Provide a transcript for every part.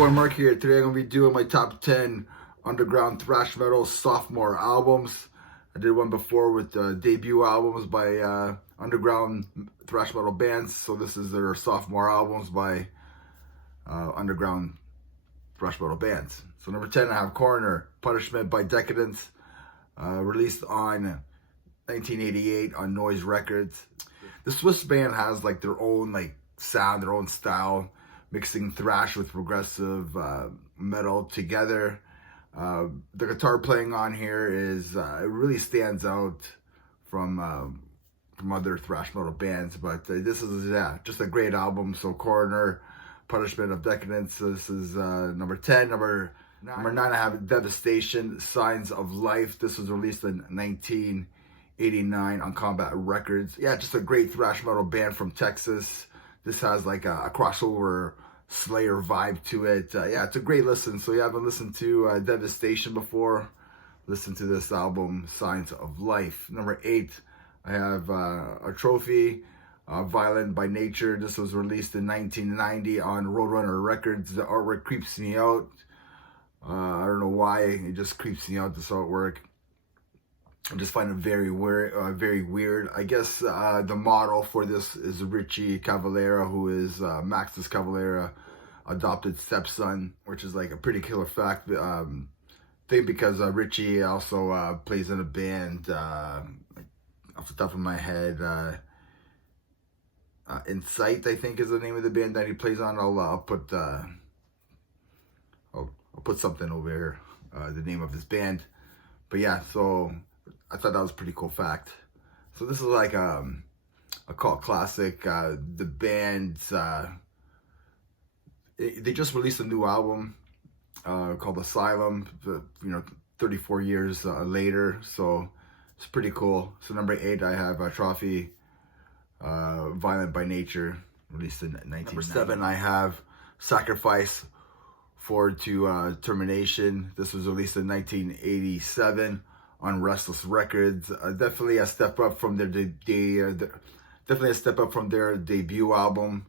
everyone, Mark here. Today I'm going to be doing my top 10 underground thrash metal sophomore albums. I did one before with debut albums by underground thrash metal bands. So this is their sophomore albums by underground thrash metal bands. So number 10, I have Coroner, Punishment by Decadence, released on 1988 on Noise Records. The Swiss band has like their own like sound, their own style, mixing thrash with progressive metal together. The guitar playing on here is it really stands out from other thrash metal bands, but this is just a great album. So Coroner, Punishment of Decadence. This is number 10. Number 9, I have Devastation, Signs of Life. This was released in 1989 on Combat Records. Yeah, just a great thrash metal band from Texas. This has like a crossover Slayer vibe to it. Yeah, it's a great listen. So you haven't listened to Devastation before, listen to this album, Signs of Life. Number 8, I have A Trophy, Violent by Nature. This was released in 1990 on Roadrunner Records. The artwork creeps me out. I don't know why, it just creeps me out, this artwork. I just find it very weird. I guess the model for this is Richie Cavalera, who is Max's Cavalera adopted stepson, which is like a pretty killer fact. Thing because Richie also plays in a band. Off the top of my head, Insight, I think, is the name of the band that he plays on. I'll put something over here, the name of his band. But yeah, so I thought that was a pretty cool fact. So this is like a cult classic. The band, they just released a new album called Asylum, 34 years later. So it's pretty cool. So number 8, I have Trophy, Violent by Nature, released in 1990. Number 7, I have Sacrifice, Forward to Termination. This was released in 1987 on Restless Records. Definitely a step up from their debut album.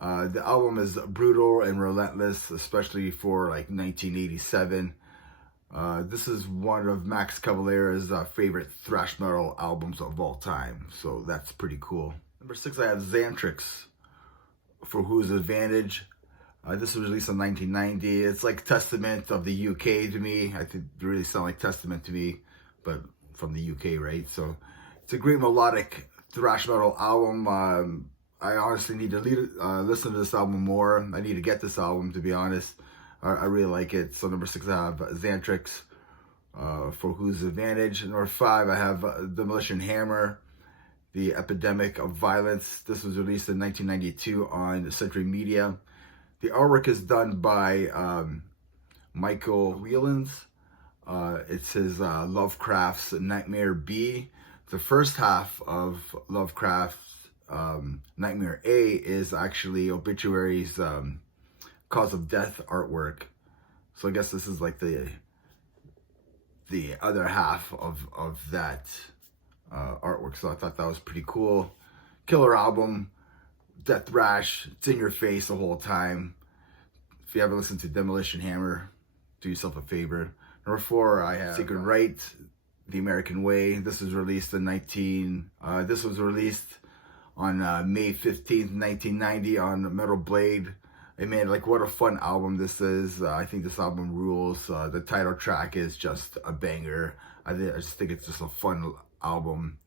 The album is brutal and relentless, especially for like 1987. This is one of Max Cavalera's favorite thrash metal albums of all time, so that's pretty cool. Number 6, I have Xantrix, For Whose Advantage. This was released in 1990. It's like Testament of the UK to me. I think it really sound like Testament to me, but from the UK, right? So it's a great melodic thrash metal album. I honestly need to listen to this album more. I need to get this album, to be honest. I really like it. So number 6, I have Xantrix, For Whose Advantage. Number 5, I have Demolition Hammer, The Epidemic of Violence. This was released in 1992 on Century Media. The artwork is done by Michael Whelans. It's his Lovecraft's Nightmare B. The first half of Lovecraft's Nightmare A is actually Obituary's Cause of Death artwork. So I guess this is like the other half of that artwork. So I thought that was pretty cool. Killer album. Death thrash, it's in your face the whole time. If you haven't listened to Demolition Hammer, do yourself a favor. Number 4, I have Sacred Right, The American Way. This was released on May 15th, 1990 on Metal Blade. Hey man, like what a fun album this is. I think this album rules. The title track is just a banger. I just think it's just a fun album.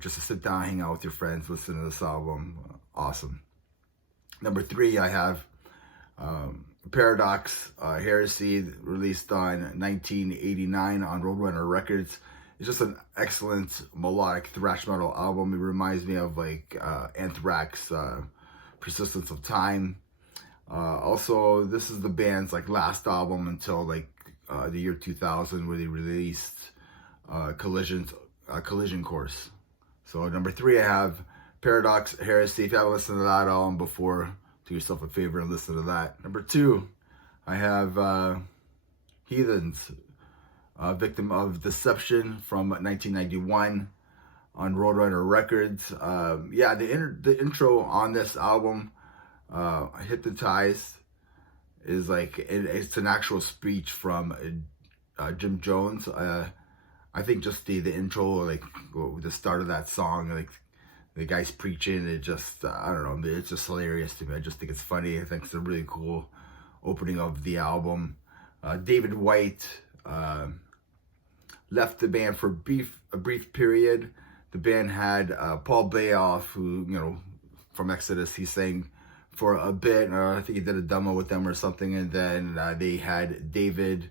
Just to sit down, hang out with your friends, listen to this album. Awesome. Number 3, I have Paradox, Heresy, released on 1989 on Roadrunner Records. It's just an excellent melodic thrash metal album. It reminds me of like Anthrax, Persistence of Time. Also, this is the band's like last album until like the year 2000, where they released Collision Course. So number 3, I have Paradox, Heresy. If you haven't listened to that album before, do yourself a favor and listen to that. Number 2, I have Heathens, Victim of Deception from 1991 on Roadrunner Records. The intro on this album, Hypnotized. is like, it's an actual speech from Jim Jones. I think just the intro, like the start of that song, like the guy's preaching, it just, I don't know, it's just hilarious to me. I just think it's funny. I think it's a really cool opening of the album. David White left the band for a brief period. The band had Paul Bayoff, who, you know, from Exodus, he sang for a bit, or I think he did a demo with them or something, and then they had David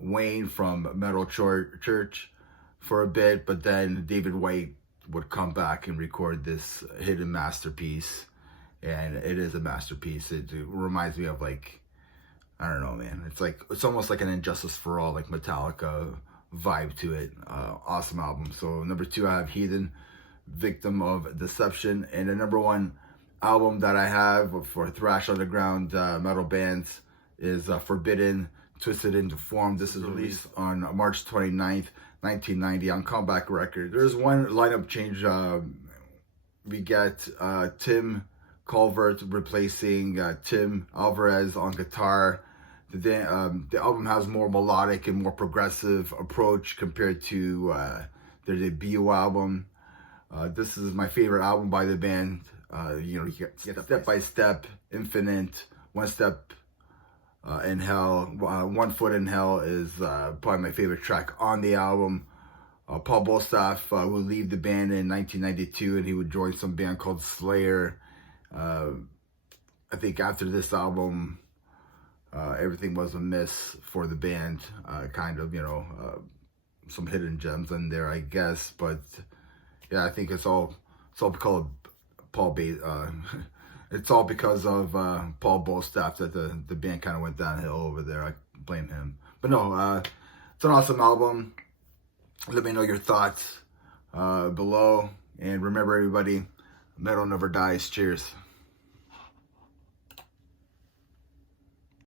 Wayne from Metal Church for a bit, but then David White would come back and record this hidden masterpiece, and it is a masterpiece. It reminds me of, like, I don't know, man. It's almost like an Injustice for All, like Metallica vibe to it. Awesome album. So number 2, I have Heathen, Victim of Deception. And the number 1 album that I have for thrash underground metal bands is Forbidden, Twisted into Form. This is released on March 29th, 1990 on Comeback Records. There's one lineup change. We get Tim Culvert replacing Tim Alvarez on guitar. The album has more melodic and more progressive approach compared to their debut album. This is my favorite album by the band. You know, you get Step by Step, Infinite, One Step in Hell. 1 Foot in Hell is probably my favorite track on the album. Paul Bostaph would leave the band in 1992, and he would join some band called Slayer. I think after this album, everything was a miss for the band. Kind of, you know, some hidden gems in there, I guess. But yeah, I think it's all because of it's all because of Paul Bostaph that the band kind of went downhill over there. I blame him. But no, it's an awesome album. Let me know your thoughts below. And remember, everybody, metal never dies. Cheers.